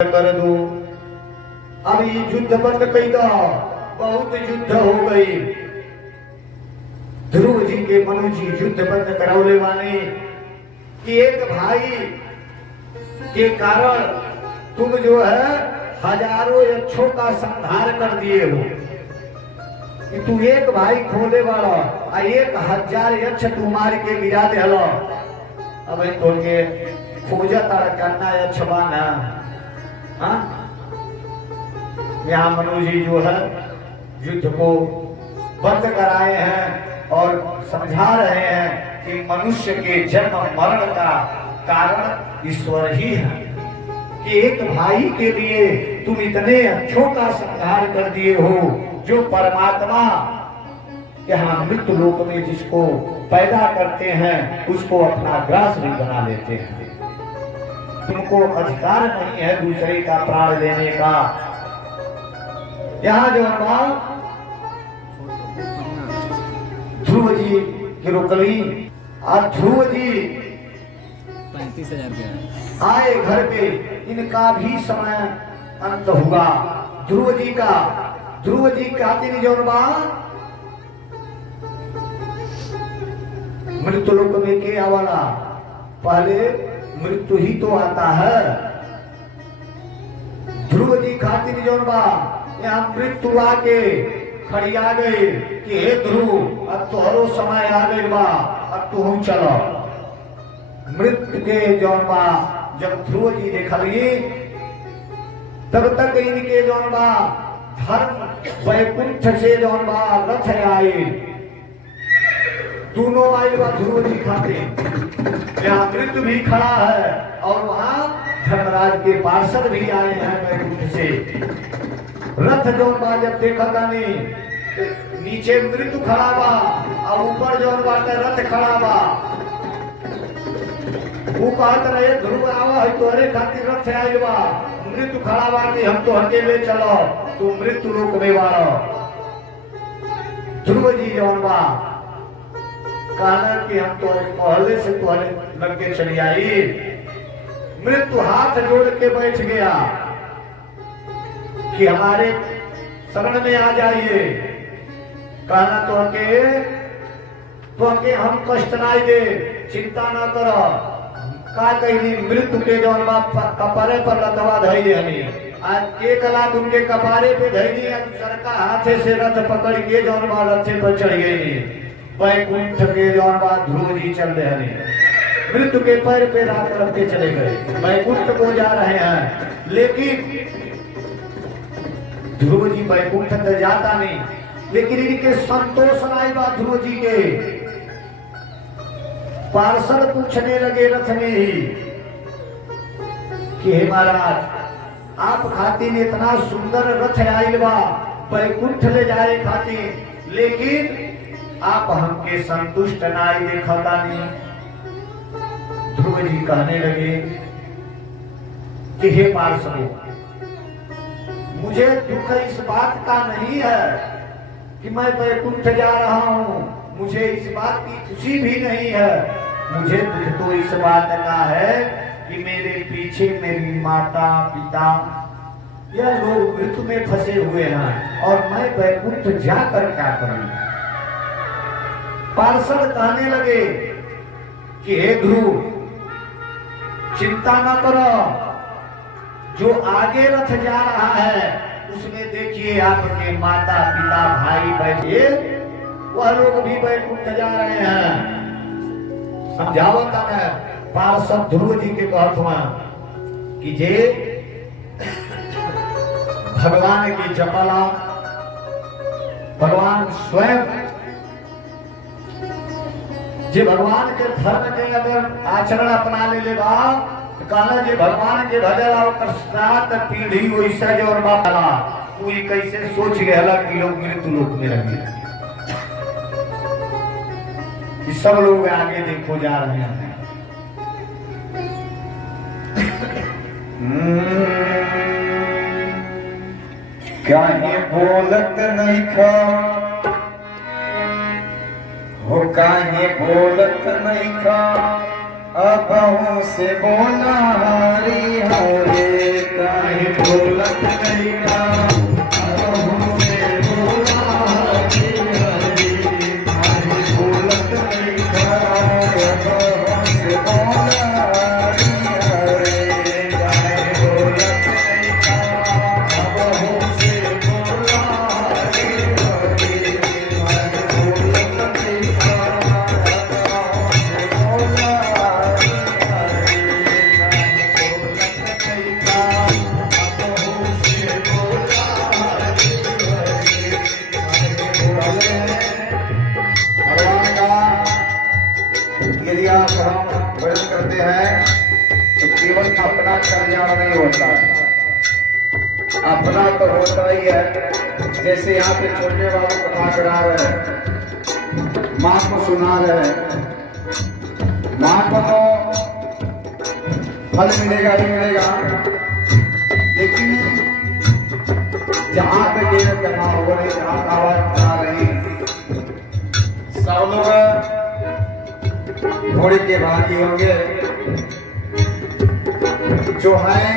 कर दो। अब ये युद्ध बंद कई दो, बहुत युद्ध हो गई। ध्रुव जी के मनु जी युद्ध बंद करौले वाले कि एक भाई के कारण तुम जो है हजारों यक्षों का संहार कर दिए हो कि तू एक भाई खोले वाला आ 1000 यक्ष तू मार के गिरा दे हलो। अब तो के खोजा तारा करना यक्ष बाना। हाँ, यहाँ मनु जी जो है युद्ध को बंद कराए हैं और समझा रहे हैं कि मनुष्य के जन्म मरण का कारण ईश्वर ही है कि एक भाई के लिए तुम इतने अच्छों का संहार कर दिए हो जो परमात्मा यहाँ मृत्यु लोक में जिसको पैदा करते हैं उसको अपना ग्रास भी बना लेते हैं। तुमको अधिकार नहीं है दूसरे का प्राण लेने का। यहाँ जो ध्रुव जी की रुकली और ध्रुव जी 35,000 आए घर पे, इनका भी समय अंत हुआ। ध्रुव जी कहते नहीं जो मृत्यु लोक में के आवाला पहले मृत्यु ही तो आता है। ध्रुव जी खातिर जो यहाँ मृत्यु आके खड़िया गए कि हे ध्रुव अब तोहरो समय आ गई बा, अब तू चलो। मृत्यु के जौन बा जब ध्रुव जी देखलिए तब तक इनके जौन बा धर्म वैकुंठ से जौन बा रथ आए, दोनों आए बा ध्रुव जी खाते। यहाँ मृत्यु भी खड़ा है और वहां धर्मराज के पार्षद भी आए हैं वैकुंठ से। रथ जौन बा जब देखा नहीं, नीचे मृत्यु खड़ा बा और ऊपर जौन बा रथ खड़ा बा। वो कहत रहे ध्रुव आवा है तोहरे खातिर रथ आइल बा, मृत्यु खड़ा बा कि हम तो अकेले चलो, तू मृत्यु लोक में बारो। ध्रुव जी जौन बा कहना कि हम तो पहले से तुम्हारे लग के चली आई। मृत्यु हाथ जोड़ के बैठ गया कि हमारे शरण में आ जाइए। कहना तो के हम कष्ट नहीं दे, चिंता ना करो। का कही मृत्यु के जौन बाप कपारे पर लतवा धैले हमें आज एक लाख उनके कपारे पे धैली, दूसर का हाथे से रथ पकड़ के जौन बा रथे पर चढ़ गई। वैकुंठ के जौन बा ध्रुव जी चल रहे हैं, मृत्यु के पैर पे रात रख के चले गए, वैकुंठ को जा रहे हैं। लेकिन ध्रुव जी वैकुंठ तक जाता नहीं, लेकिन इनके संतोष नहीं बा। ध्रुव जी के पार्षद पूछने लगे रथ में ही कि हे महाराज आप खातिर इतना सुंदर रथ आइल बा वैकुंठ ले जाए खातिर, लेकिन आप हमके संतुष्ट नाई देखता नहीं। ध्रुव जी कहने लगे कि हे पार्षदों, मुझे दुख इस बात का नहीं है कि मैं वैकुंठ जा रहा हूं, मुझे इस बात की खुशी भी नहीं है। मुझे दुख तो इस बात का है कि मेरे पीछे मेरी माता पिता यह लोग मृत्यु में फंसे हुए हैं और मैं वैकुंठ जाकर क्या करूं। पार्षद कहने लगे कि हे ध्रुव चिंता न करो, जो आगे रथ जा रहा है उसमें देखिए आपके माता पिता भाई बैठे, वह लोग भी वैकुंठ जा रहे हैं। समझावत है पार्षद ध्रुव जी के कहत हुआ कि जे भगवान की जपला, भगवान स्वयं जे भगवान के धर्म के अगर आचरण अपना ले बा तो कहना जे भगवान के भजला और सात पीढ़ी वैसा जो और बाला तू कैसे सोच गया कि लोग मृत्यु लोक में रहे। सब लोग आगे देखो जा रहे हैं। काहे बोलत नहीं खा हो, काहे बोलत नहीं खा अबहु से बोला हरि हरे काहे बोलत नहीं का अबहु से बोला हरि हरि काहे बोलत नहीं का अबहु से बोला हरि हरे काहे बोलत नहीं का अबहु से बोला हरि हरि काहे बोलत नहीं का यदि आप हम भजन करते हैं तो केवल अपना कल्याण नहीं होता, अपना तो होता ही है। जैसे यहाँ पे छोटे बाबू कथा करा रहे हैं, माँ को सुना रहे हैं, माँ को तो फल मिलेगा ही मिलेगा, लेकिन जहाँ पे केवल कथा हो रही, जहाँ आवाज आ रही, सब लोग घोड़े के भागी होंगे, जो हैं,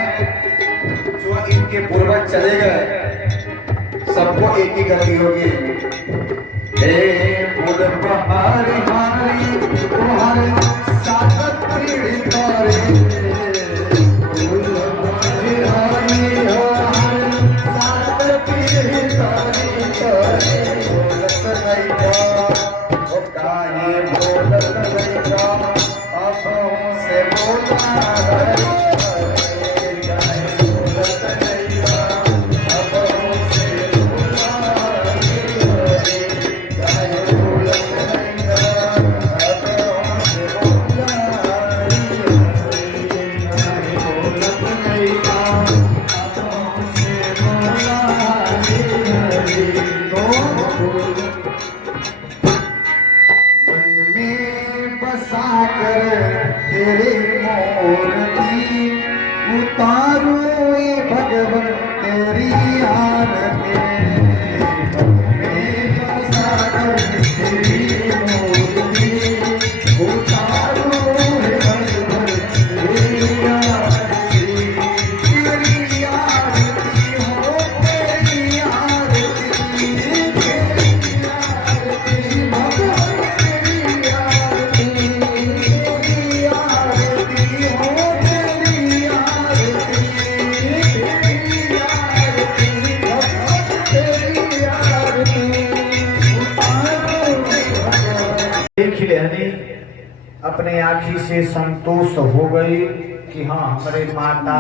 जो इनके पूर्वज चले गए, सबको एक ही गति होगी। हे बोल बहारी हारी तुम्हारे सागत पीढ़ी करे, बोल बहारी हारी हमारे सागत पीढ़ी करे, बोलत नहीं का काहे बोलत नहीं का अबहु से बोला हरि हरे काहे बोलत नहीं का अबहु से बोला हरि हरे काहे बोलत नहीं का अबहु से बोला हरि हरे काहे बोलत नहीं का अबहु से बोला हरि हरे। मन में बसा कर तेरे मूर्ति उतारू ये भगवन तेरी आरती। मन में बसा कर तेरी मूर्ति उतारू ये भगवन तेरी आरती। तेरी आरती हो तेरी आरती, तेरी आरती भगवन तेरी आरती, तेरी आरती हो तेरी आरती, तेरी आरती भगवन तेरी आरती उतारो भगवन। देख लेनी अपने आँखी से संतोष हो गई कि हाँ हमारे माता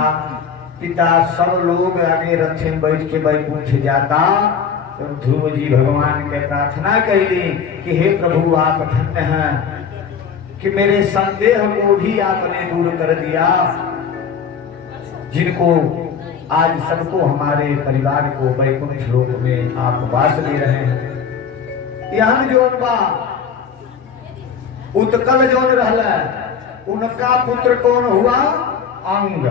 पिता सब लोग आगे रथ में बैठ के बैकुंठ जाता। तो ध्रुव जी भगवान के प्रार्थना कैली कि हे प्रभु आप धन्य हैं कि मेरे संदेह को भी आपने दूर कर दिया, जिनको आज सबको हमारे परिवार को बैकुंठ लोक में आप वास दे रहे हैं। यहाँ जो बा उत्कल जौन रहला उनका पुत्र कौन हुआ? अंग।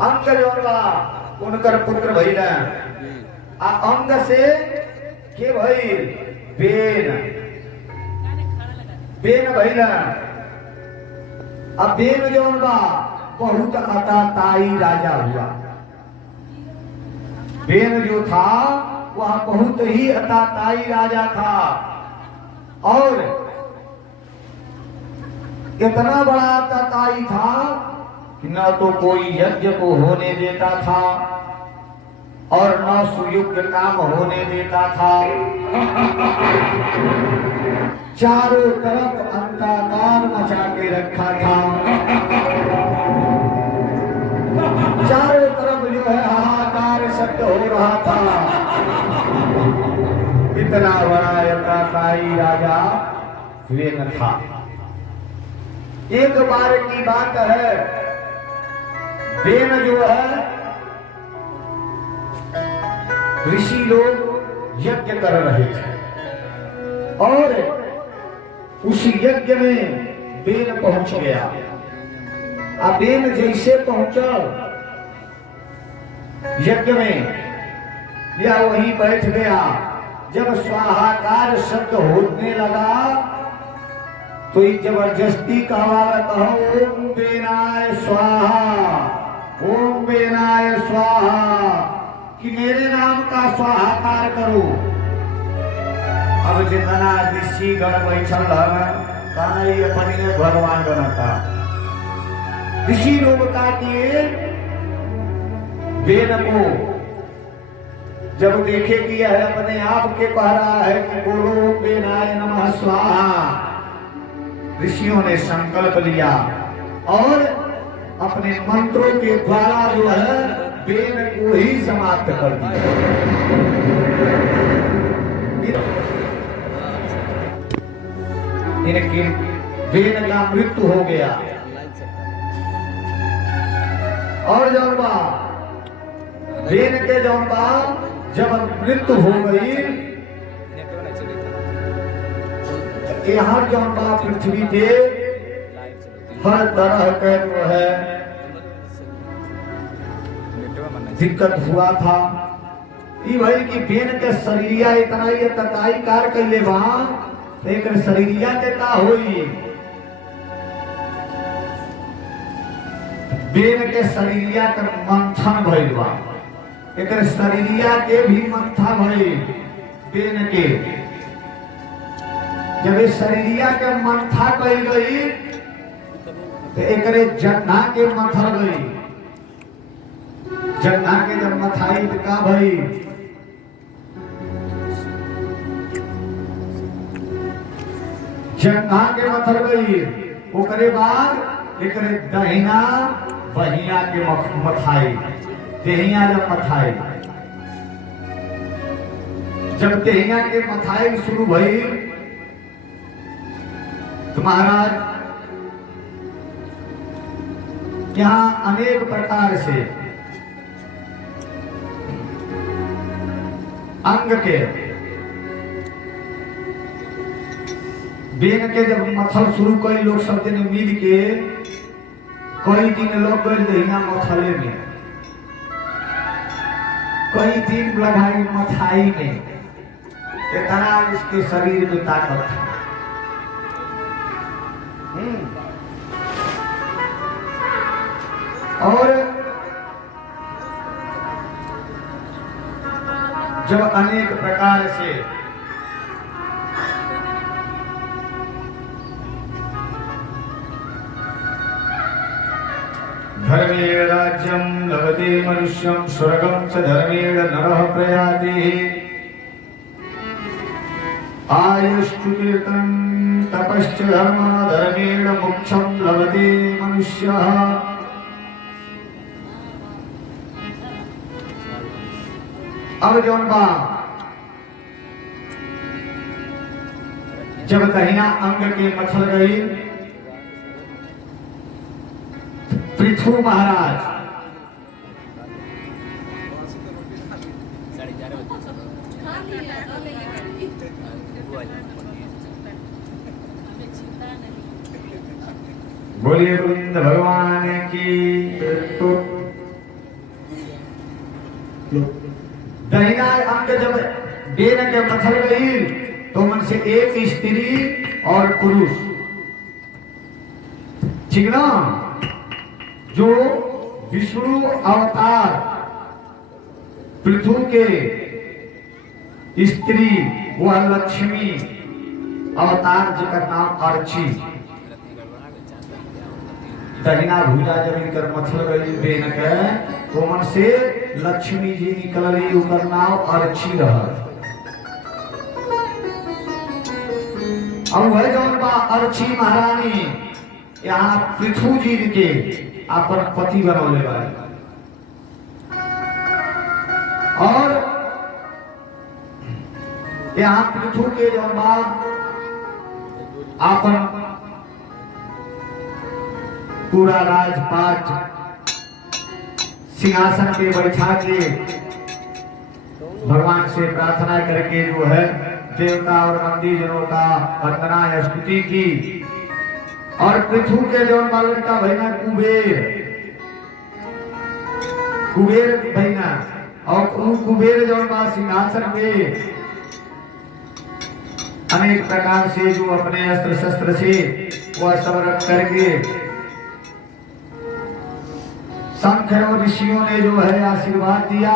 अंग जौन बा उनकर पुत्र भइल। आ अंग से के भइल? बेन। बेन भइल। अब बेन जौन बा बहुत अताताई राजा हुआ। बेन जो था वह बहुत ही अताताई राजा था और इतना बड़ा अताताई था कि न तो कोई यज्ञ को होने देता था और न सुयुक्त काम होने देता था। चारों तरफ अंधकार मचा के रखा था। चारों तरफ जो है हाहाकार शब्द हो रहा था। इतना बड़ा अताताई राजा वेन था। एक बार की बात है, वेन जो है ऋषि लोग यज्ञ कर रहे थे और उस यज्ञ में वेन पहुंच गया। अब वेन जैसे पहुंचा यज्ञ में या वहीं बैठ गया। जब स्वाहाकार शब्द होने लगा तो ये जबरदस्ती कहा कहो ओम बेनाय स्वाहा, ओम बेनाय स्वाहा, कि मेरे नाम का स्वाहाकार करो। अब जितना ऋषि गण बैठल कहा ये अपने भगवान बनता ऋषि लोग का किए वेद को जब देखे कि यह अपने आप के कह रहा है कि बोलो ओम बेनाय नमः स्वाहा, ऋषियों ने संकल्प लिया और अपने मंत्रों के द्वारा जो है वेद को ही समाप्त कर दिया। इनके वेद का मृत्यु हो गया। और जौनबा वेद के जौनबा जब मृत्यु हो गई, यहाँ जौनबा पृथ्वी पे हर तरह के जो है दिक्कत हुआ था। ई भाई कि बेन के शरीरिया इतना ये तकाई कार कैले बा, एक शरीरिया के का होई, बेन के शरीरिया के मंथन भइल बा, एक शरीरिया के भी मंथन भइल बेन के। जब इस शरीरिया के मंथा कही गई तो एकरे जन्ना के मथल गई। जन्ना के जब मथाई तो का भई, जन्ना के मथल गई। ओकरे बाद एकरे दहिना बहिया के मथाई, देहिया जब मथाई, जब देहिया के मथाई शुरू भई तो महाराज यहाँ अनेक प्रकार से अंग के बेन के जब मथल शुरू कई लोग सब दिन मिल के कई दिन लोग गए दहिया मथले में, कई दिन लगाई मथाई में, इतना इसके शरीर में ताकत था। और जब अनेक प्रकार से धर्मेण राज्यं लभते मनुष्यं स्वर्गं च धर्मेण नरः प्रयाति आयुष्टु कीर्तनं तपश्च धर्म धर्मेण मोक्षं लभते मनुष्यः। अब जौन बा जब दहिना अंग के मथल गई, पृथु महाराज बोलिए गोविंद भगवान की। तो दहिना अंग जब बेन के मथल गई तो मन से एक स्त्री और पुरुष, ठीक ना, जो विष्णु अवतार पृथु के स्त्री वह लक्ष्मी अवतार जिसका नाम अर्ची, दहिना भुजा जब इनकर मथल गई बेन के तो मन से लक्ष्मी जी निकलली, उनका नाम अर्ची रहा। और वह जौन बा अर्ची महारानी यहाँ पृथु जी के अपन पति बनौले वाले, और यहाँ पृथु के जौन बा अपन पूरा राजपाट सिंहासन पे बैठा के भगवान से प्रार्थना करके जो है देवता और मंदिर जनों का वंदना या स्तुति की। और पृथु के जौन बालन का भैना कुबेर भैना, और कुबेर जौन बा सिंहासन पे अनेक प्रकार से जो अपने अस्त्र शस्त्र से वह सब रख करके शंख और ऋषियों ने जो है आशीर्वाद दिया।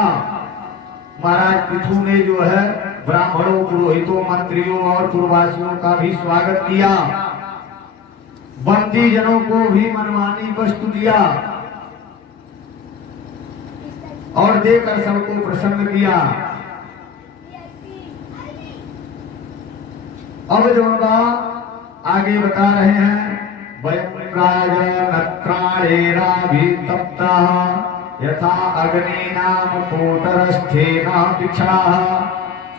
महाराज पृथु ने जो है ब्राह्मणों, पुरोहितों, मंत्रियों और पूर्ववासियों का भी स्वागत किया। बंदी जनों को भी मनमानी वस्तु दिया और देकर सबको प्रसन्न किया। अब जो आगे बता रहे हैं, यथा अग्निनाम कोटरस्थेन पिक्षाः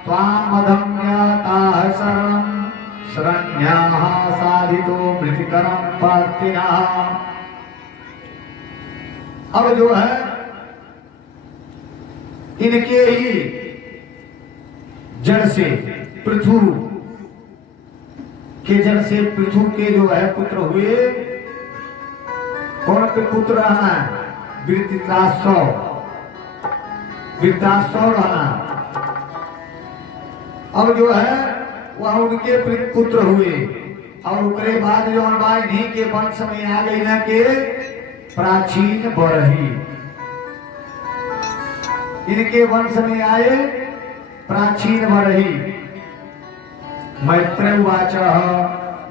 त्वाम् अधम्याताः शरणं शरण्याः साधितो मृतिकरं पार्थिनः। अब जो है इनके ही जड़ से पृथु के जड़ से पृथु के जो है पुत्र हुए। कौन के पुत्र रहना? वृत्रासव रहना। अब जो है वह उनके पुत्र हुए और उसके बाद जो इन्हीं के वंश में आ गई ना के प्राचीन बरही। इनके वंश में आए प्राचीन बरही। मैत्रेयवाच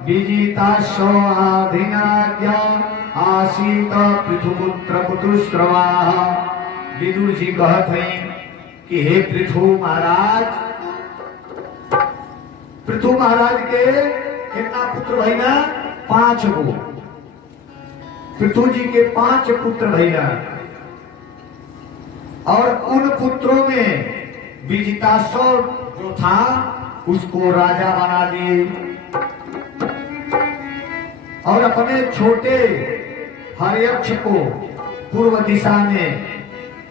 विजिताशो आधिनाज्ञा आसीत पृथुपुत्र पुतुश्रवा। विदुर जी कहत हैं कि हे पृथु महाराज, पृथु महाराज के कितना पुत्र भैया? 5 गो। पृथु जी के 5 पुत्र भैया और उन पुत्रों में विजितासुर जो था उसको राजा बना दिए और अपने छोटे हर्यक्ष को पूर्व दिशा में,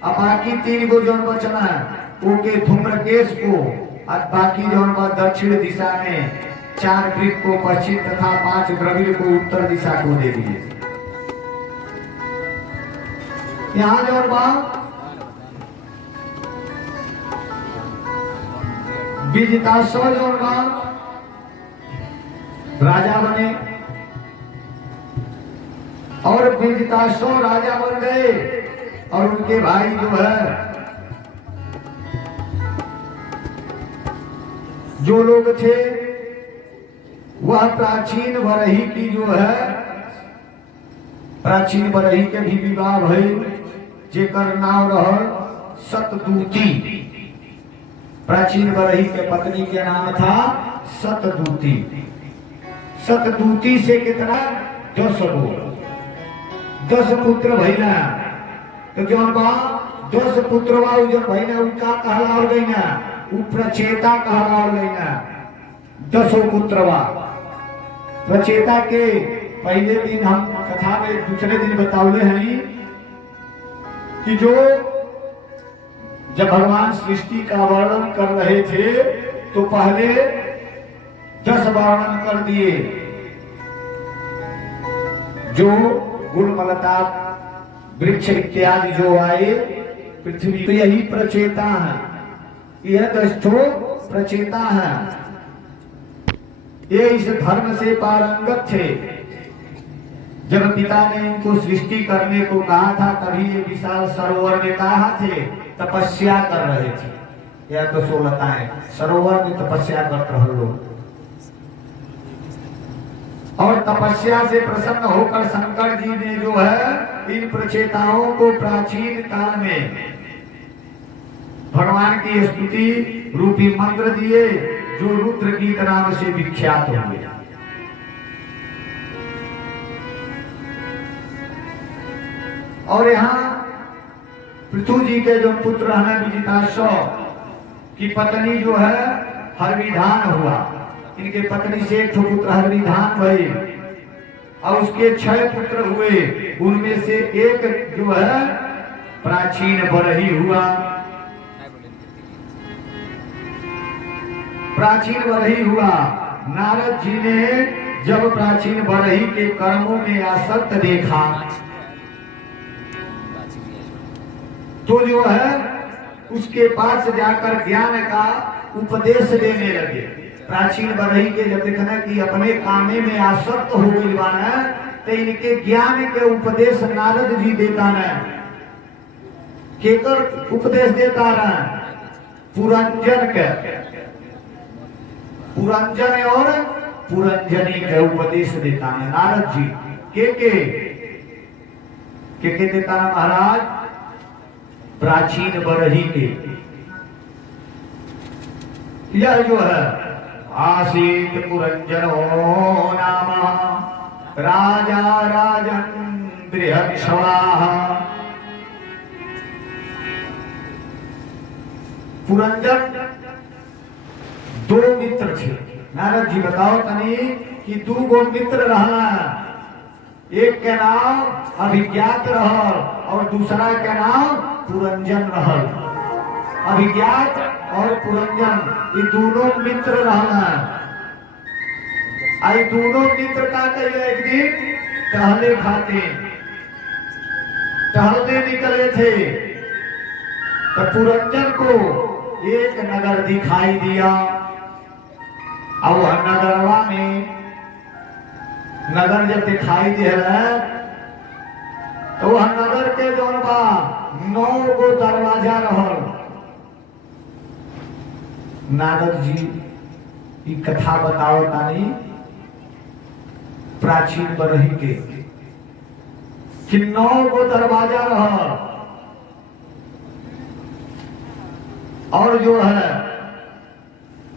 अब बाकी 3 गो जौन बचना ओके धूम्रकेश को और बाकी जौन दक्षिण दिशा में 4 वृक्ष को पश्चिम तथा 5 द्रविड़ को उत्तर दिशा को दे दिए। यहाँ जौन विजितासुर जौन राजा बने और विजितासुर राजा बन गए और उनके भाई जो है जो लोग थे वह प्राचीन बरही की जो है प्राचीन बरही के भी विवाह भई, जेकर नाम रहल सतदूती। प्राचीन बरही के पत्नी के नाम था सतदूती। सतदूती से कितना? 10 गो 10 पुत्र भैया। तो जो 10 पुत्र जो भैया उनका कहला और गई ना, वो प्रचेता कहला और गई ना। 10 पुत्र प्रचेता के पहले दिन हम कथा में दूसरे दिन बतावले हैं कि जो जब भगवान सृष्टि का वर्णन कर रहे थे तो पहले 10 वर्णन कर दिए। जो गुणमलता वृक्ष इत्यादि जो आए पृथ्वी, तो यही प्रचेता है। यह 10 प्रचेता है। ये इस धर्म से पारंगत थे। जब पिता ने इनको सृष्टि करने को कहा था तभी ये विशाल सरोवर में कहा थे तपस्या कर रहे थे। यह तो 16 सरोवर में तपस्या कर रहे लोग और तपस्या से प्रसन्न होकर शंकर जी ने जो है इन प्रचेताओं को प्राचीन काल में भगवान की स्तुति रूपी मंत्र दिए जो रुद्र गीत नाम से विख्यात हुए। और यहाँ पृथु जी के जो पुत्र हैं विजितासुर की पत्नी जो है हरविधान हुआ। इनके पत्नी से एक पुत्र हरविधान भई और उसके 6 पुत्र हुए। उनमें से एक जो है प्राचीन बरही हुआ। प्राचीन बरही हुआ। नारद जी ने जब प्राचीन बरही के कर्मों में आसक्त देखा तो जो है उसके पास जाकर ज्ञान का उपदेश देने लगे। प्राचीन बढ़ई के जब देखना कि अपने कामे में आसक्त हो गई बाना, तो इनके ज्ञान के उपदेश नारद जी देता न। केकर उपदेश देता न? पुरंजन के, पुरंजन और पुरंजनी के उपदेश देता है नारद जी। के देता है महाराज? प्राचीन बढ़ई के। यह जो है आसीत पुरंजनो नाम राजा राजन बृहत्सवाः। पुरंजन दो मित्र थे। नारद जी बताओ तनी कि दू गो मित्र रहना, एक के नाम अभिज्ञात रहल और दूसरा के नाम पुरंजन रहल। अभिज्ञात और पुरंजन ये दोनों मित्र रहना। आई दोनों मित्र का कहले एक दिन टहले खाते टहलने निकले थे, तो पुरंजन को एक नगर दिखाई दिया। अब वह नगरवा में नगर जब दिखाई दे रहा तो वह नगर के जौन बा 9 गो दरवाजा रहल। नारद जी की कथा बताओ तानी प्राचीन बढ़ई के कि 9 गो दरवाजा रहल। और जो है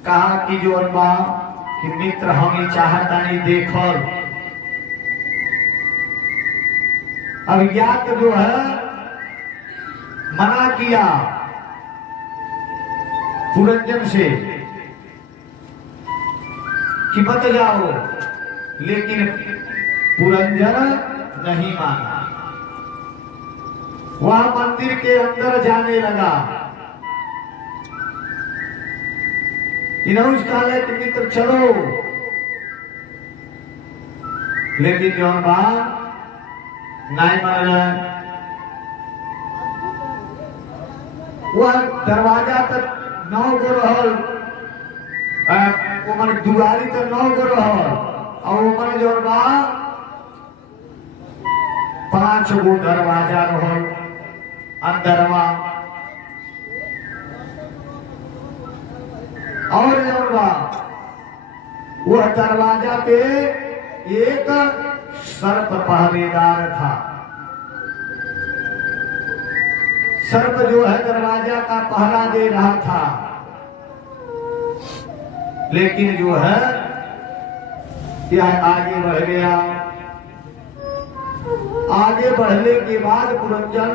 कहा कि जो अनबा कि मित्र हम ही चाहता नहीं देखल। अभिज्ञात जो है मना किया पुरंजन से कि मत जाओ, लेकिन पुरंजन नहीं माना। वह मंदिर के अंदर जाने लगा। इन्होंने कहा कि मित्र चलो, लेकिन जो बा नहीं मान रहा। वह दरवाजा तक 9 गो रहल, वो मन दुआरी तक 9 गो रहल, और वो मन जो बा 5 गो दरवाजा रहल अंदरवा। और जब वह दरवाजा पे एक सर्प पहरेदार था। सर्प जो है दरवाजा का पहरा दे रहा था, लेकिन जो है यह आगे बढ़ गया। आगे बढ़ने के बाद पुरंजन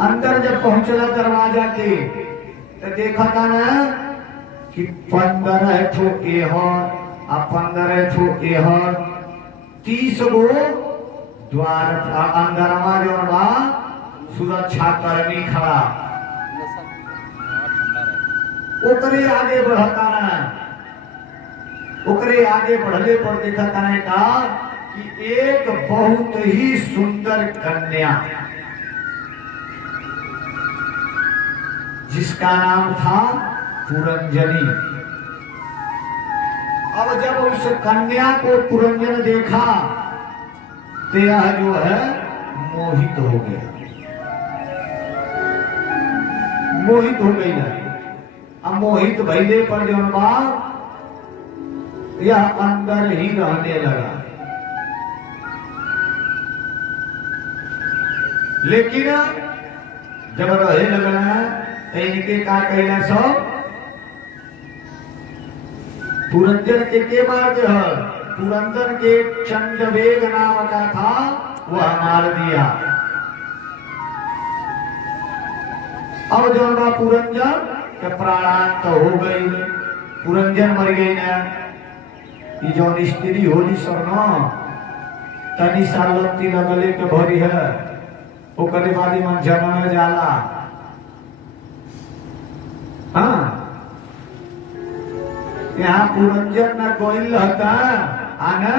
अंदर जब पहुंचला दरवाजा के, तो देखा था ना कि 15 ठो एहर आ 15 ठो एहर 30 गो द्वार अंदरमा जो बा सुरक्षा कर्मी खड़ा। ओकरे आगे बढ़ता ना, ओकरे आगे बढ़ले पर देखता ना का कि एक बहुत ही सुंदर कन्या जिसका नाम था पुरंजनी। अब जब उस कन्या को पुरंजन देखा तो यह जो है मोहित हो गया, मोहित हो गई ना। अब मोहित भइले पर जो बा यह अंदर ही रहने लगा। लेकिन जब रहे लगना तो इनके का कहला सब पुरंजन के मार दे। पुरंजन के चंडवेग नाम का था, वह मार दिया। अब जो बा पुरंजन के प्राणांत हो गई, पुरंजन मर गई ना। ये जो स्त्री होली सब न तनी सालती लगले के भरी है, ओकरे बाद मन जन्म जाला। हाँ, यहाँ पुरंजन न गोइल रहता आना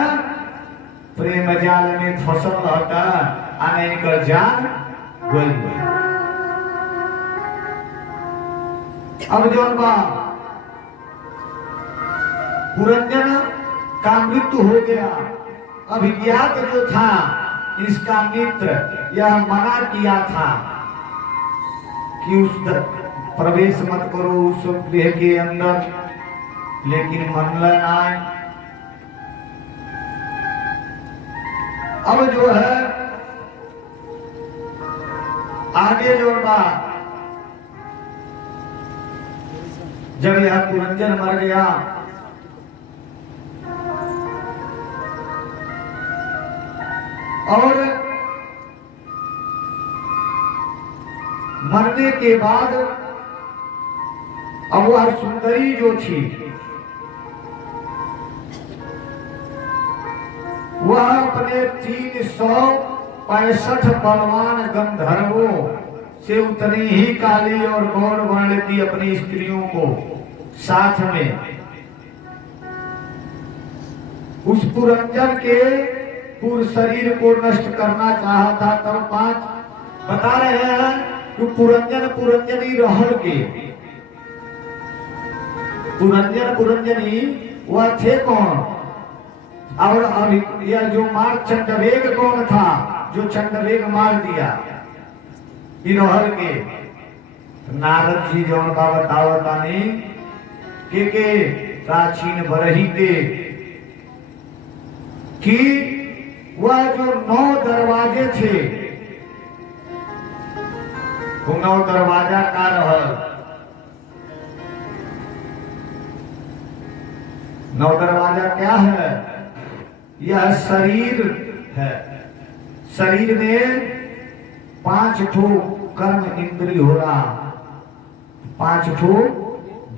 प्रेम जाल में फसल रहता, आना इनकर जान गोइल। अब जो बा पुरंजन का मृत्यु हो गया। अभिज्ञात जो था इसका मित्र यह मना किया था कि उस प्रवेश मत करो उस गृह के अंदर, लेकिन मनलन आए। अब जो है आगे जो बात, जब यह पुरंजन मर गया और मरने के बाद अब वह सुंदरी जो थी वह अपने 365 बलवान गंधर्वों से उतनी ही काली और गौर वर्ण की अपनी स्त्रियों को साथ में उस पुरंजन के पूर्ण शरीर को नष्ट करना चाहता। तब 5 बता रहे हैं कि पुरंजनी रहल के पुरंजनी वह थे कौन, और अभी यह जो मार चंडवेग कौन था जो चंडवेग मार दिया रहल के। नारद जी जो बतावतानी के प्राचीन बरही के कि वह जो 9 दरवाजे थे वो 9 दरवाजा का रहल। 9 दरवाजा क्या है? यह शरीर है। शरीर में 5 ठो कर्म इंद्रिय हो रहा, 5 ठो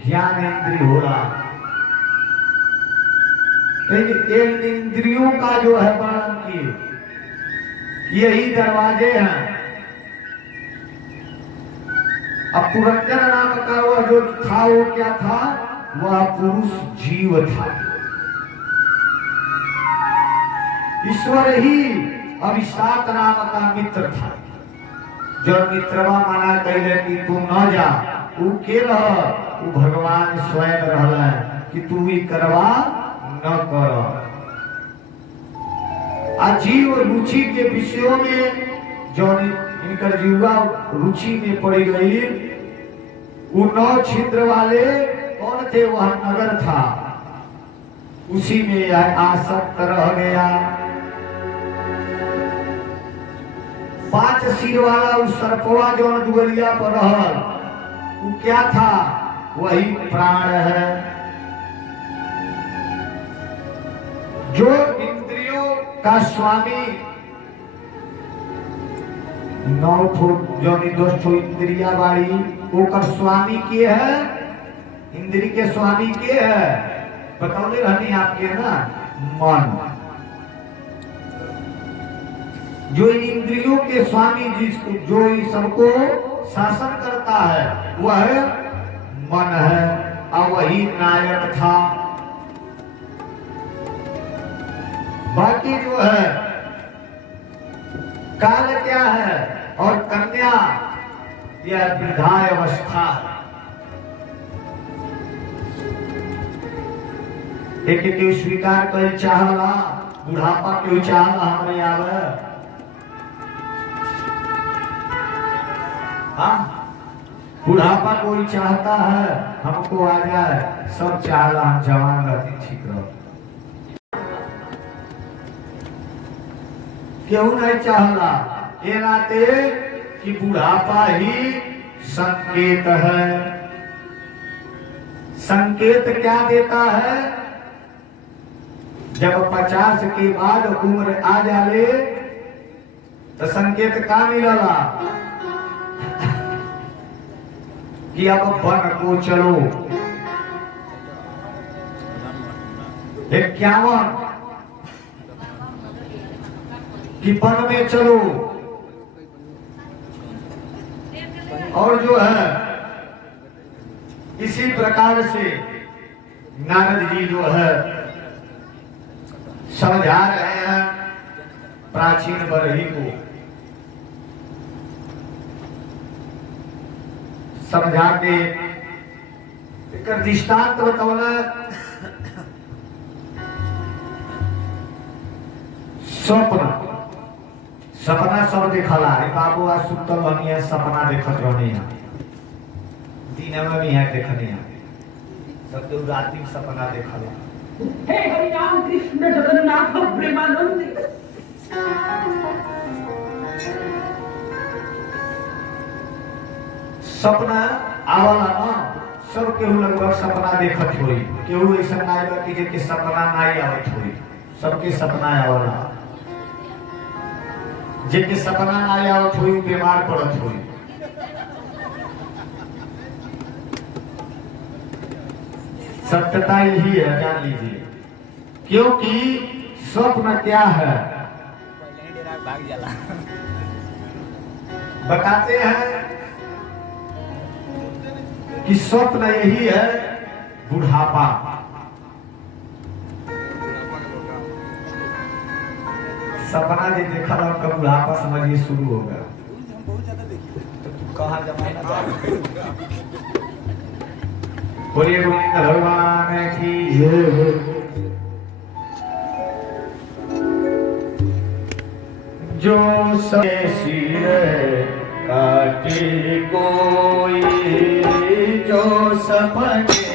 ज्ञान इंद्रिय हो रहा। इन इंद्रियों का जो है वर्णन किए, यही दरवाजे हैं। अब पुरंजन नाम का वह जो था वो क्या था? वह पुरुष जीव था। ईश्वर ही अभिशाप नाम का मित्र था। जो मित्रवा मना कहले कि तू न जा, तू के रह, तू भगवान स्वयं रहला कि तू ही करवा न कर। अजीव रुचि के विषयों में जो इनकर जीवा रुचि में पड़ी गई, वो 9 छिद्र वाले कौन थे? वह नगर था, उसी में आसक्त रह गया। 5 सिर वाला उस सर्पवा जो दुगलिया पर रहल, वो क्या था? वही प्राण है। जो इंद्रियों का स्वामी 9 ठो जो निर्दोष ठो इंद्रिया बाड़ी ओकर स्वामी के है, इंद्री के स्वामी के है बतौले रहनी आपके ना मन। जो इंद्रियों के स्वामी जिसको जो सबको शासन करता है वह मन है, और वही नायक था। बाकी जो है काल क्या है और कन्या यह वृद्धा अवस्था है। एक के स्वीकार कर चाहला, बुढ़ापा क्यों चाहला हमारे आवे। हाँ, बुढ़ापा कोई चाहता है हमको आ जाए, सब चाहला हम जवान रहती ठीक रहो। क्यों नहीं चाहला? ये नाते कि बुढ़ापा ही संकेत है। संकेत क्या देता है? जब 50 के बाद उम्र आ जाले तो संकेत का मिलला कि अब वन को चलो। 51 कि वन में चलो। और जो है इसी प्रकार से नारद जी जो है समझा रहे हैं प्राचीन बरही को, समझा के एक दृष्टांत बतौला स्वप्न सपना सब देखला है बाबू आज सुतल रहनी है सपना देखत रहनी है दिन में भी है देखनी है सब तो रात्रि सपना देखला हे हरि राम कृष्ण जगन्नाथ प्रेमानंद सपना आवला ना सब केहू लगभग सपना देखत होई केहू ऐसा ना आइबा कि के सपना नहीं आवत होई सबके सपना आवला जेके सपना नहीं आवत होई बीमार पड़त होई सत्यता यही है जान लीजिए क्योंकि स्वप्न क्या है बताते हैं कि स्वप्न यही है बुढ़ापा सपना जो देखा था उनका बुढ़ापा समझिए शुरू हो गया तो तू कहाँ जमाना बोलिए गोविंद भगवान की जय जो सिर काटे कोई जो सपने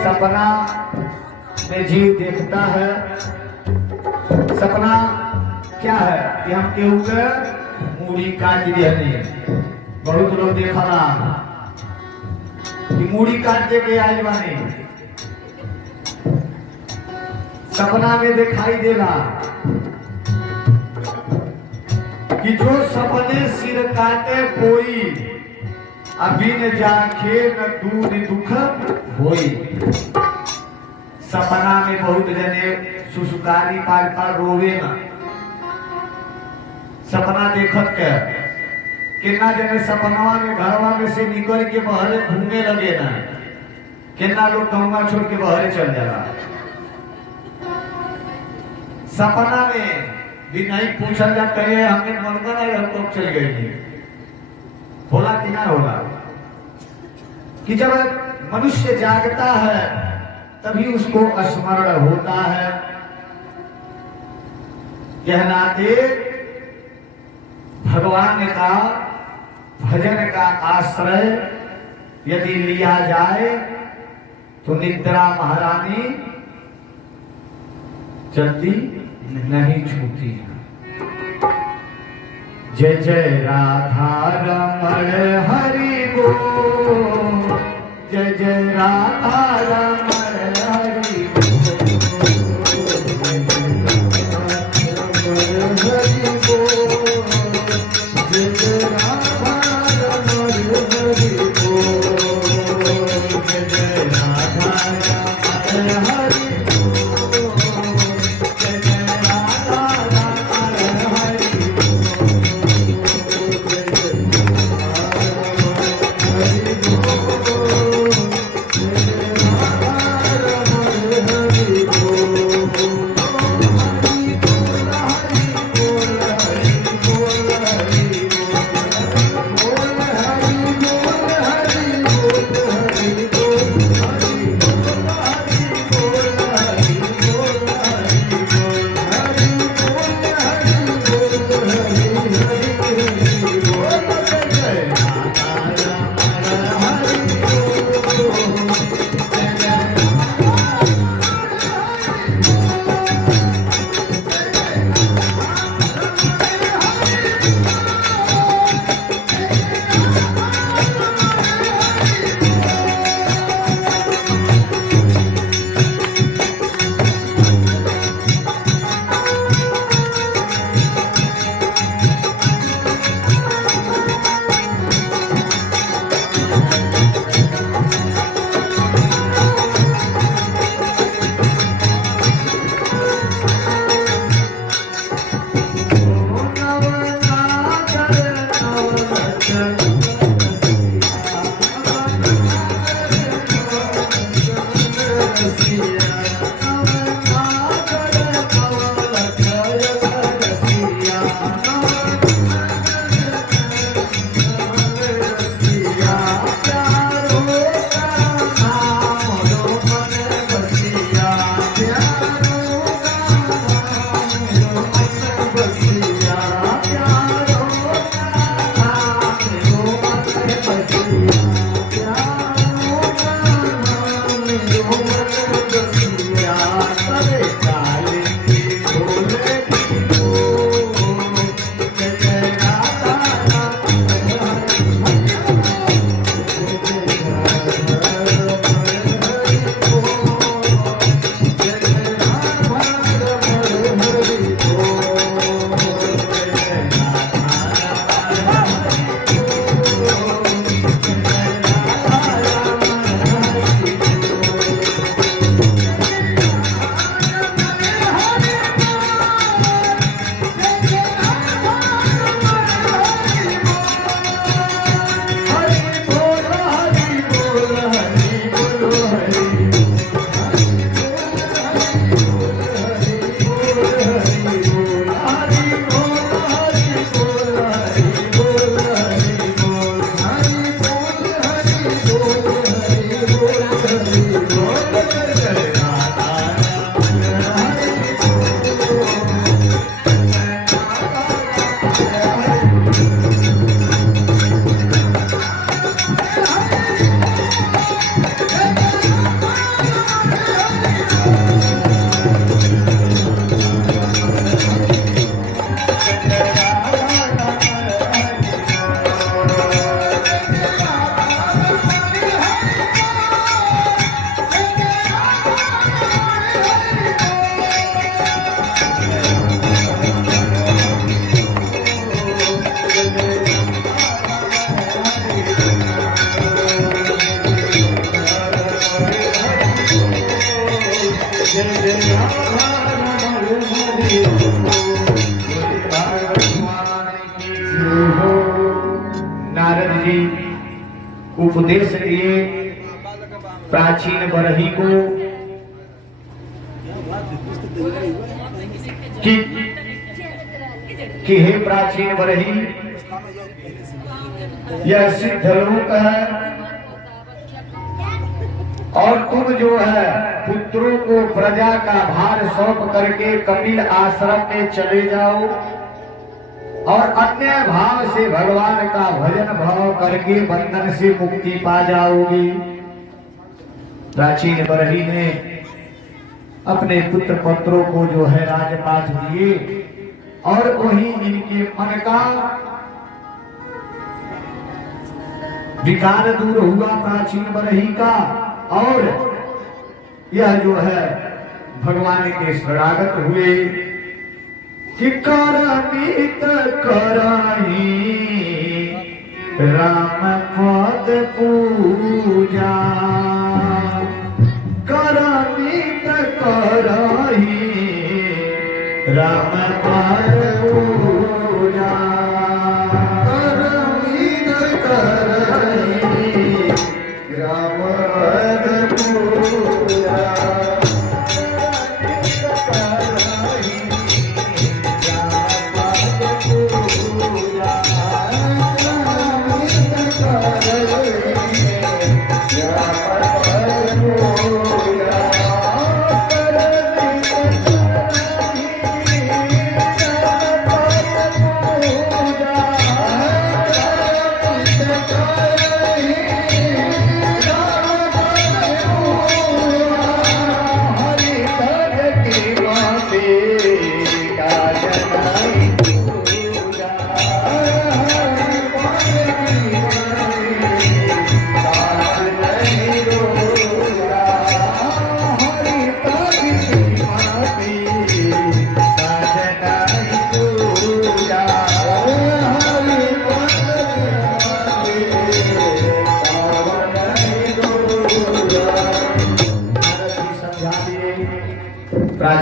सपना में जीव देखता है सपना क्या है कि हम केहू के मूड़ी काट दिया बहुत लोग देखा ना कि मूड़ी काट दे के आए बानी सपना में दिखाई देला कि जो सपने सिर काटे कोई अभी न जाके न दूर दुख होई सपना में बहुत जने सुसुकारी पार रोवे ना सपना देखत के कितना जने सपनावा में घरवा में से निकल के बहरे घूमने लगे ना कितना लोग गंगा छोड़ के बहरे चल जाला सपना में भी नहीं पूछा जाता है हमने मनगा नहीं हम लोग चल गए होला कि ना होला कि जब मनुष्य जागता है तभी उसको स्मरण होता है यह नाते भगवान का भजन का आश्रय यदि लिया जाए तो निद्रा महारानी जल्दी नहीं छूती है जय जय राधा रमण हरि बोल जय जय राधा रमण हरि नारद जी उपदेश दिए प्राचीन बरही को कि हे प्राचीन बरही, यह सिद्ध लोक है और तुम जो है पुत्रों को प्रजा का भार सौंप करके कपिल आश्रम में चले जाओ और अन्य भाव से भगवान का भजन भाव करके बंधन से मुक्ति पा जाओगी। प्राचीन बरही ने अपने पुत्र पत्रों को जो है राजपाठ दिए और वही इनके मन का विकार दूर हुआ प्राचीन बरही का और यह जो है भगवान के शरणागत हुए कि करमित कराही राम पद पूजा, करमित कराही राम पद पूजा, करमित कराही राम पद पूजा।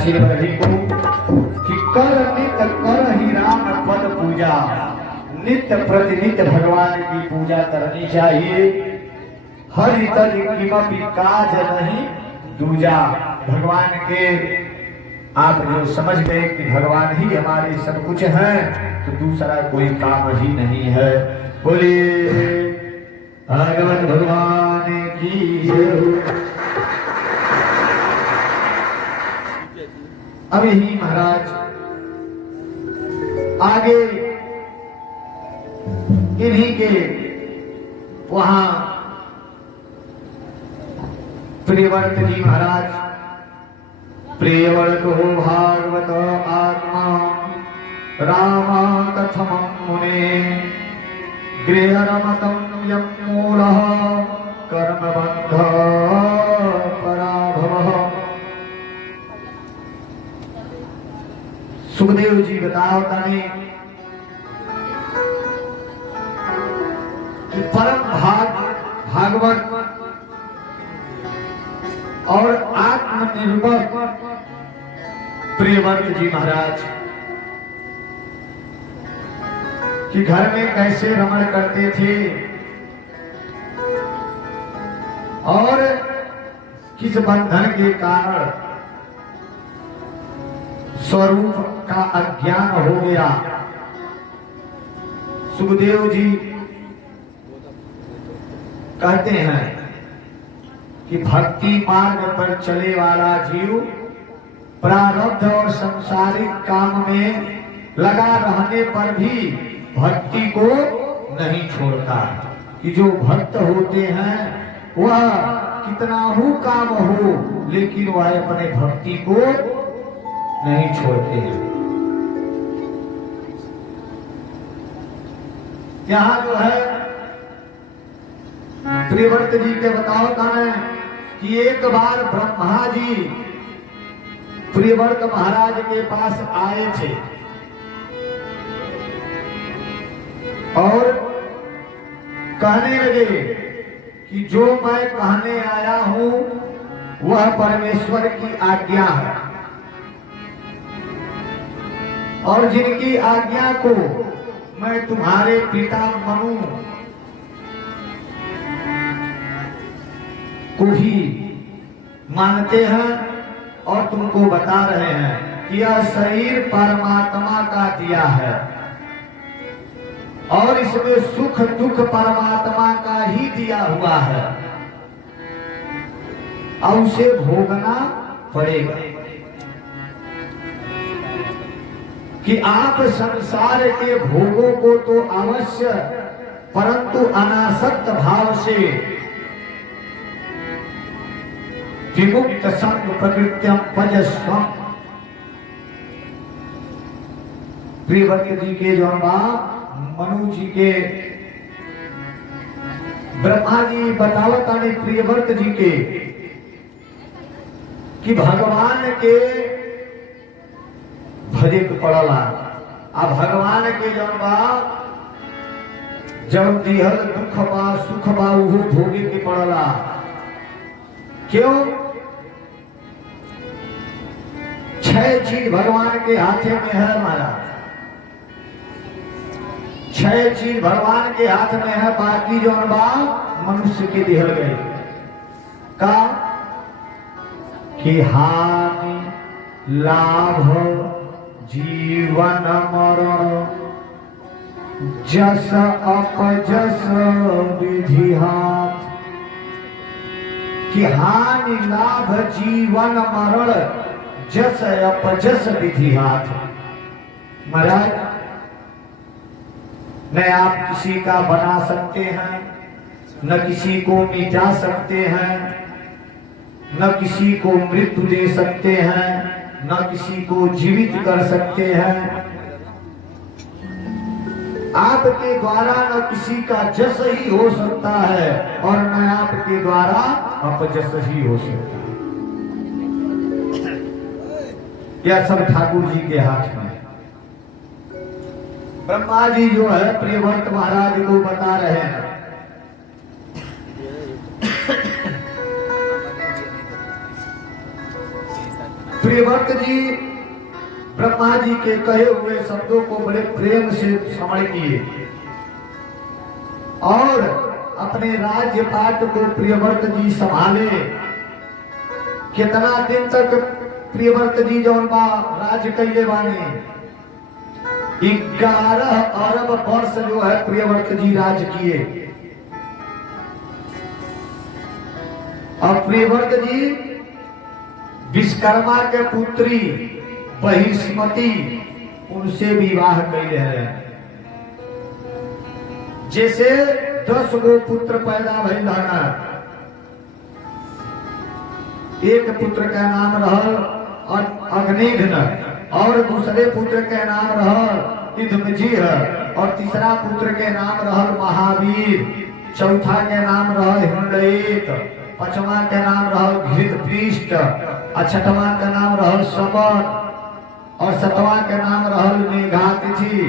श्री हरि को कि कर नित्य कर ही राम पद पूजा, नित्य प्रतिनित्य भगवान की पूजा करनी चाहिए। हरि तज किमपि काज नहीं दूजा। भगवान के आप जो समझ गए कि भगवान ही हमारे सब कुछ हैं, तो दूसरा कोई काम ही नहीं है। बोलिए भागवत भगवान की जय। अब यही महाराज आगे इन्हीं के वहां प्रियव्रत जी महाराज, प्रियव्रत हो भागवत आत्मा रामा कथम मुने गृहरमतम यम मूलः कर्मबन्ध पराभवः। सुखदेव जी बताओ ताने कि परम भागवत और आत्मनिर्भर प्रियव्रत जी महाराज कि घर में कैसे रमण करते थे और किस बंधन के कारण स्वरूप का अज्ञान हो गया। सुखदेव जी कहते हैं कि भक्ति मार्ग पर चले वाला जीव प्रारब्ध और सांसारिक काम में लगा रहने पर भी भक्ति को नहीं छोड़ता। कि जो भक्त होते हैं वह कितना ही काम हो, लेकिन वह अपने भक्ति को नहीं छोड़ते हैं। यहाँ जो है प्रियव्रत जी के बताओ है कि एक बार ब्रह्मा जी प्रियव्रत महाराज के पास आए थे और कहने लगे कि जो मैं कहने आया हूं वह परमेश्वर की आज्ञा है, और जिनकी आज्ञा को मैं तुम्हारे पिता मनु को भी मानते हैं और तुमको बता रहे हैं कि यह शरीर परमात्मा का दिया है और इसमें सुख दुख परमात्मा का ही दिया हुआ है और उसे भोगना पड़ेगा। कि आप संसार के भोगों को तो अवश्य परंतु अनासक्त भाव से विमुक्त संग प्रकृत्यम पजस्वम। प्रियव्रत जी के जो मनु जी के ब्रह्मा जी बतावत आने प्रियव्रत जी के कि भगवान के भजे के पड़ला। अब भगवान के जौन बा जब दिहल दुख बा सुख बा उहो भोगे के पड़ला। क्यों? 6 चीज भगवान के हाथे में है महाराज। 6 चीज भगवान के हाथ में है, बाकी जौन बा मनुष्य के दिहल गए का कि हानि लाभ जीवन मरण जस अपजस विधि हाथ। कि हानि लाभ जीवन मरण जस अपजस विधि हाथ। महाराज न आप किसी का बना सकते हैं, न किसी को मिटा सकते हैं, न किसी को मृत्यु दे सकते हैं, न किसी को जीवित कर सकते हैं। आपके द्वारा न किसी का जस ही हो सकता है और न आपके द्वारा अपजस ही हो सकता है। यह सब ठाकुर जी के हाथ में। ब्रह्मा जी जो है प्रियव्रत महाराज को बता रहे हैं प्रियव्रत जी ब्रह्मा जी के कहे हुए शब्दों को बड़े प्रेम से श्रवण किए और अपने राज्य पाट को प्रियव्रत जी संभाले। कितना दिन तक प्रियव्रत जी जौन बा राज कैले बानी, 11 अरब वर्ष जो है प्रियव्रत जी राज किए। और प्रियव्रत जी विश्वकर्मा के पुत्री बहिष्मती उनसे विवाह कैले हैं। जैसे 10 गो पुत्र पैदा भइल हन, एक पुत्र का नाम रहल अग्निघ्न और दूसरे पुत्र के नाम रहल इदमजीह और तीसरा पुत्र के नाम रहल महावीर, चौथा के नाम रहल हिंडयेत, पांचवा के नाम रहल घृतपृष्ठ, छठवां का नाम रहल समर और 7वां के नाम रहल मेघातिथि,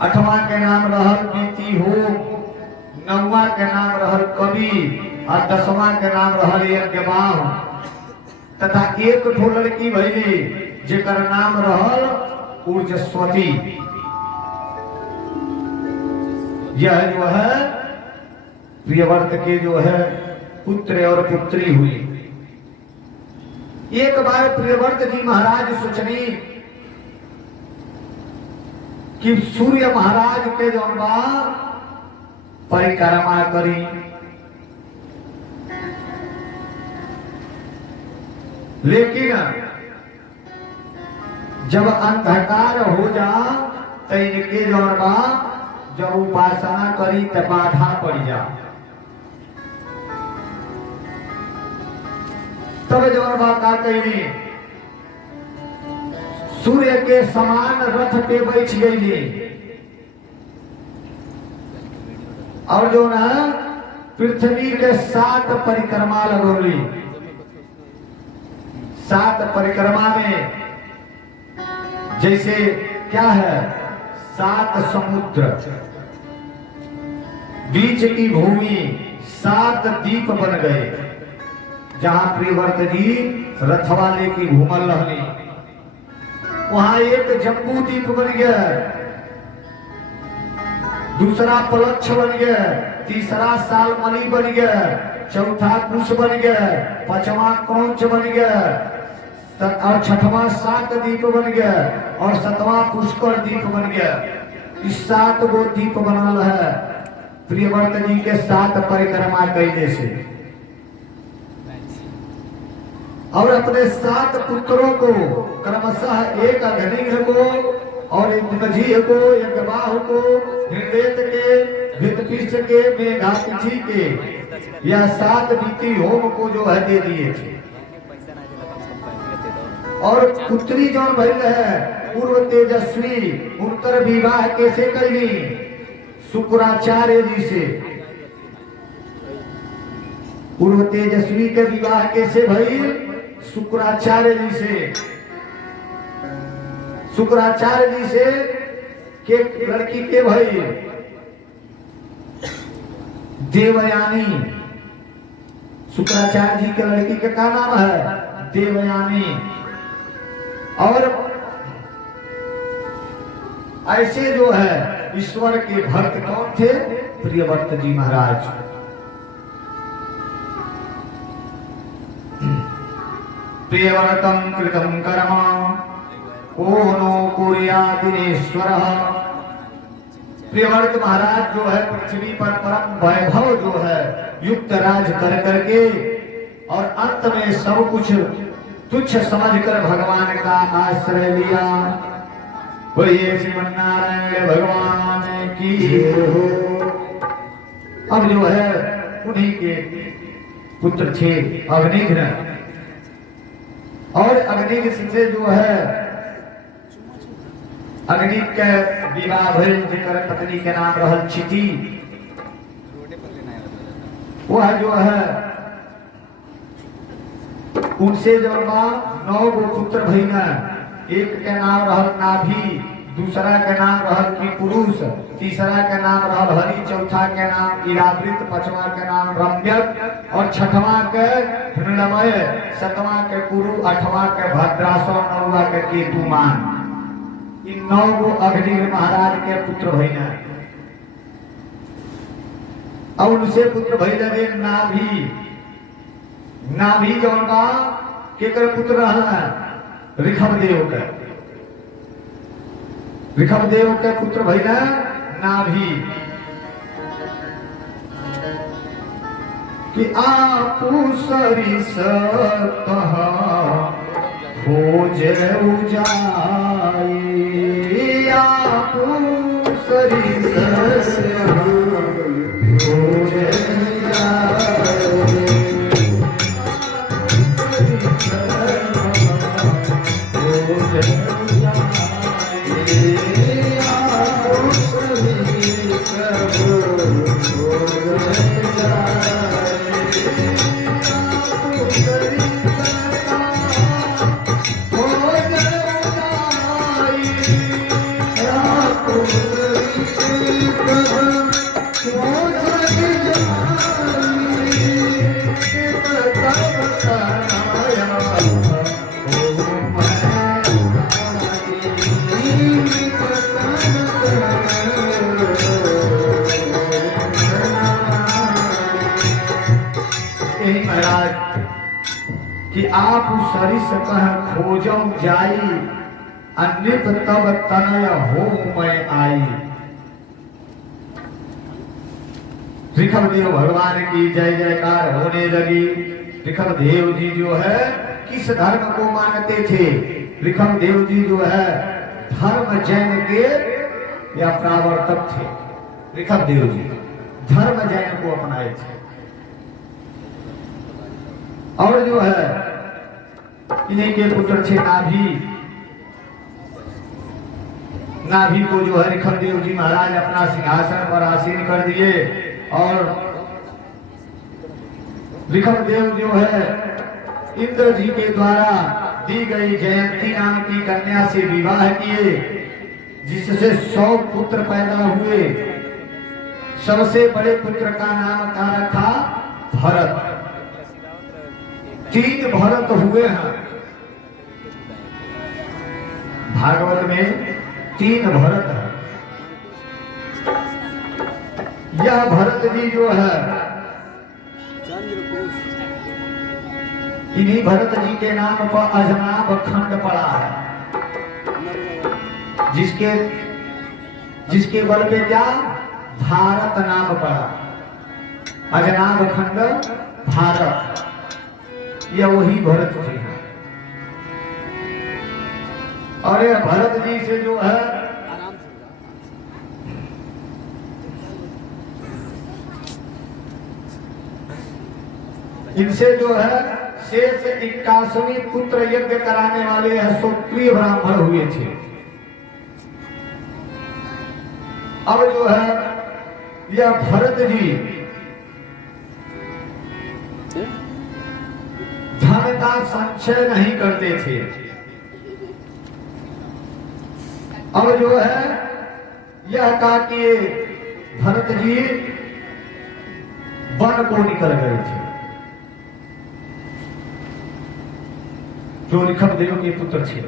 8वां के नाम रहल बीती हो, 9वां के नाम रहल कवि और 10वां के नाम रहल यज्ञवाह तथा एक ठो लड़की भैली जेकर नाम रहल ऊर्जस्वती। यह जो है प्रियव्रत के जो है पुत्र और पुत्री हुई। एक बार प्रियव्रत जी महाराज सोचनी कि सूर्य महाराज के जो परिक्रमा करी, लेकिन जब अंधकार हो जा तो इनके जौन बा जब उपासना करी तो बाधा पड़ जा। तब जौन बा का कहली सूर्य के समान रथ पे बैठ गई और जो ना पृथ्वी के 7 परिक्रमा लगौली। 7 परिक्रमा में जैसे क्या है 7 समुद्र, बीच की भूमि 7 द्वीप बन गए जहां प्रियव्रत जी रथवा लेके घूमल रहनी। वहां एक जम्बू द्वीप बन गया, दूसरा पलक्ष बन गया, तीसरा सालमणि बन गया, चौथा कुश बन गया, 5वां क्रौंच बन गया और 6वां 7 द्वीप बन गया और 7वां पुष्कर द्वीप बन गया। इस 7 गो द्वीप बनल है प्रियव्रत जी के 7 परिक्रमा कैले से। और अपने 7 पुत्रों को क्रमशः एक अग्निघ्न को और एक इदमजीह को, यज्ञवाह को, हिंडयेत के, घृतपृष्ठ के, मेघातिथि के यह 7 बीती होम को जो है दे दिए थे। और पुत्री जौन भइल है पूर्व तेजस्वी, उनकर विवाह कैसे कैली? शुक्राचार्य जी से। पूर्व तेजस्वी के विवाह कैसे भइल? शुक्राचार्य जी से। शुक्राचार्य जी से के लड़की के भइल देवयानी। शुक्राचार्य जी के लड़की का क्या नाम है? देवयानी। और ऐसे जो है ईश्वर के भक्त कौन थे? प्रियव्रत जी महाराज। प्रियव्रतम कृतम कर्म को नो कुर्यात् दिनेश्वरः। प्रियव्रत महाराज जो है पृथ्वी पर परम वैभव जो है युक्त राज कर करके और अंत में सब कुछ तुच्छ समझकर भगवान का आश्रय लिया। बोलिए श्रीमन्नारायण भगवान की हो। अब जो है उन्हीं के पुत्र थे अग्निघ्न और अग्निघ्न से जो है अग्नि के विवाह भइल जेकर पत्नी के नाम रहल क्षिति। वह जो है उनसे जो 9 गो पुत्र भइल। एक के नाम रहल नाभि, दूसरा के नाम रहल की पुरुष, तीसरा के नाम रहल हरि, चौथा के नाम इरावृत, पांचवा के नाम रम्यक और छठवां के हिरण्मय, सातवां के कुरु, आठवां के भद्रासुर, नौवां के केतुमान। इन 9 गो अग्निवीर महाराज के पुत्र भइना। और उनसे पुत्र भइल लगे नाभि। नाभि जौन बा केकर पुत्र रहला? ऋषभदेव के। ऋषभदेव के पुत्र भइल नाभि। कि आपू सरिस कहा खोज उजाई, आपू सरिस खोज उजाई। कि आप सरिस कह खोजौ जाई, अन्नित तब तनय हो मैं आई। ऋषभदेव भगवान की जय जयकार होने लगी। ऋषभदेव जी जो है किस धर्म को मानते थे? ऋषभदेव जी जो है धर्म जैन के या प्रवर्तक थे। ऋषभदेव जी धर्म जैन को अपनाए थे। और जो है इन्हीं के पुत्र थे नाभि। नाभि को जो है ऋषभदेव जी महाराज अपना सिंहासन पर आसीन कर दिए और ऋषभदेव जो है इंद्र जी के द्वारा दी गई जयंती नाम की कन्या से विवाह किए, जिससे 100 पुत्र पैदा हुए। सबसे बड़े पुत्र का नाम क्या रखा? भरत। 3 भरत हुए हैं भागवत में, 3 भरत है। यह भरत जी जो है इन्हीं भरत जी के नाम पर अजनाब खंड पड़ा है, जिसके बल पे क्या भारत नाम पड़ा। अजनाब खंड भारत, यह वही भरत जी है। और यह भरत जी से जो है इनसे जो है शेष 81 पुत्र यज्ञ कराने वाले क्षत्रिय ब्राह्मण हुए थे। अब जो है यह भरत जी धन का संचय नहीं करते थे। अब जो है यह कहा कि भरत जी वन को निकल गए थे, जो ऋषभदेव के पुत्र थे।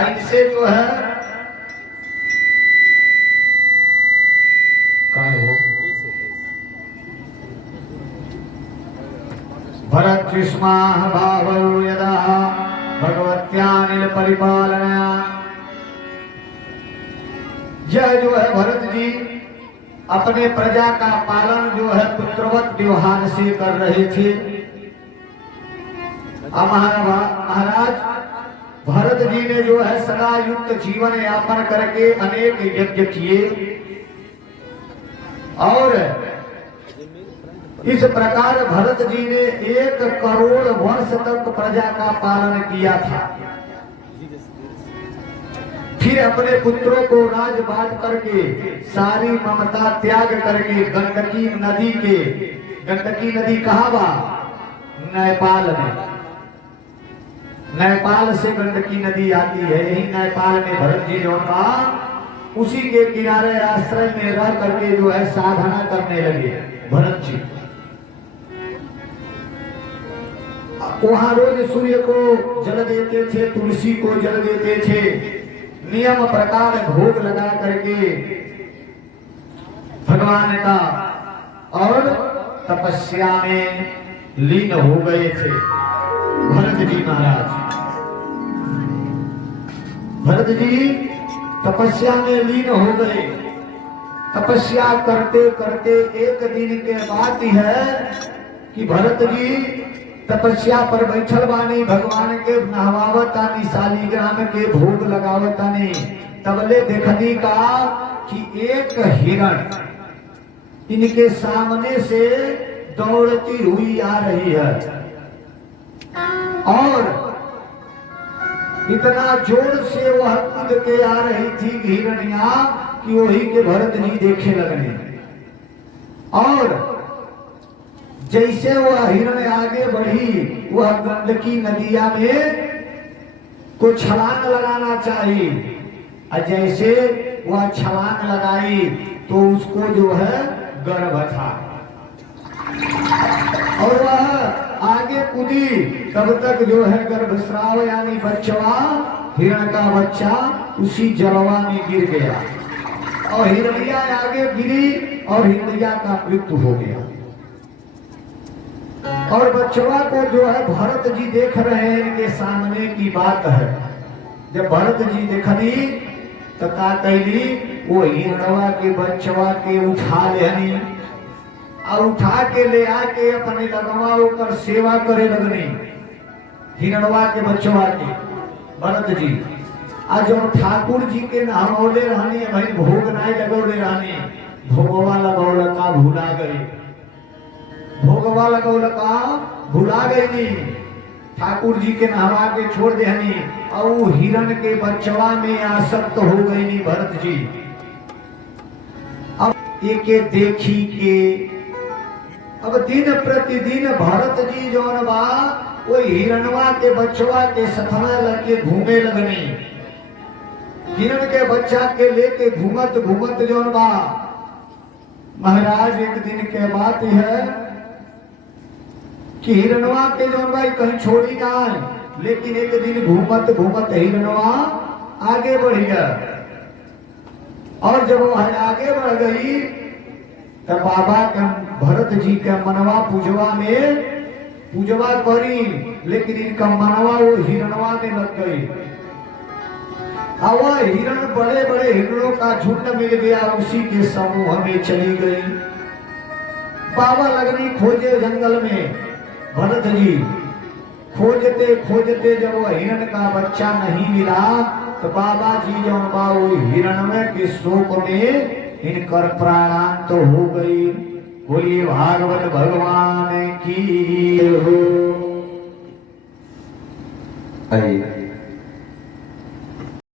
इनसे जो है भरत कृष्णा भावो यदा भगवत्यानिल परिपालनया। यह जो है भरत जी अपने प्रजा का पालन जो है पुत्रवत व्यवहार से कर रहे थे। महाराज भरत जी ने जो है सदा युक्त जीवन यापन करके अनेक यज्ञ किए और इस प्रकार भरत जी ने 1 करोड़ वर्ष तक प्रजा का पालन किया था। फिर अपने पुत्रों को राज बांट करके सारी ममता त्याग करके गंडकी नदी कहाँ बा? नेपाल में। नेपाल से गंडकी नदी आती है, यही नेपाल में भरत जी जो था उसी के किनारे आश्रय में रह करके जो है साधना करने लगे भरत जी। वहां रोज सूर्य को जल देते थे, तुलसी को जल देते थे, नियम प्रकार भोग लगा करके भगवान का, और तपस्या में लीन हो गए थे भरत जी महाराज। भरत जी तपस्या में लीन हो गए। तपस्या करते करते एक दिन के बात है कि भरत जी तपस्या पर बैठल बानी, भगवान के नहवावतानी, शालिग्राम के भोग लगावतानी, तबले देखनी का कि एक हिरण इनके सामने से दौड़ती हुई आ रही है, और इतना जोर से वह कूद के आ रही थी हिरणिया कि वही के भरत जी देखे लगने। और जैसे वह हिरण आगे बढ़ी, वह गंडकी नदिया में को छलांग लगाना चाहिए, और जैसे वह छलांग लगाई तो उसको जो है गर्भ था, और वह आगे कूदी, तब तक जो है गर्भस्राव यानी बच्चा, हिरण का बच्चा उसी जलवा में गिर गया, और हिरणिया आगे गिरी और हिरणिया का मृत्यु हो गया। और बच्चवा को जो है भरत जी देख रहे हैं, इनके सामने की बात है। जब भरत जी देखनी तो का कहली, वो हिरणवा के बच्चवा के उठा लेनी, और उठा के ले आके अपने लगवा ऊपर सेवा करे लगनी, हिरणवा के बच्चवा के भरत जी। आज जब ठाकुर जी के नहमौले रहनी, भाई भोग नहीं लगौले रहनी, भोगवा लगौल का भूला गई, भोगवा लगौल का भुला गई, ठाकुर जी के नहवा के छोड़ देनी, और वो हिरण के बच्चवा में आसक्त हो गई भरत जी। अब एके देखी के अब दिन प्रतिदिन भरत जी जौन बा वो हिरणवा के बच्चवा के सथवा लगे घूमे लगनी, हिरण के बच्चा के लेके घूमत घूमत जौन बा। महाराज एक दिन के बात है कि हिरणवा के जौन भाई कहीं छोड़ी ना है, लेकिन एक दिन घूमत घूमत हिरणवा आगे बढ़ गया, और जब वह आगे बढ़ गई तब बाबा के भरत जी के मनवा पूजवा में पूजवा करी, लेकिन इनका मनवा वो हिरणवा में लग गई। अब वह हिरण बड़े बड़े हिरणों का झुंड मिल गया, उसी के समूह में चली गई। बाबा लगनी खोजे जंगल में, भरत जी खोजते खोजते जब वो हिरण का बच्चा नहीं मिला तो बाबा जी जो वो हिरण में के शोक में इनकर प्राणांत हो गई। बोलिए भागवत भगवान की हो। आइए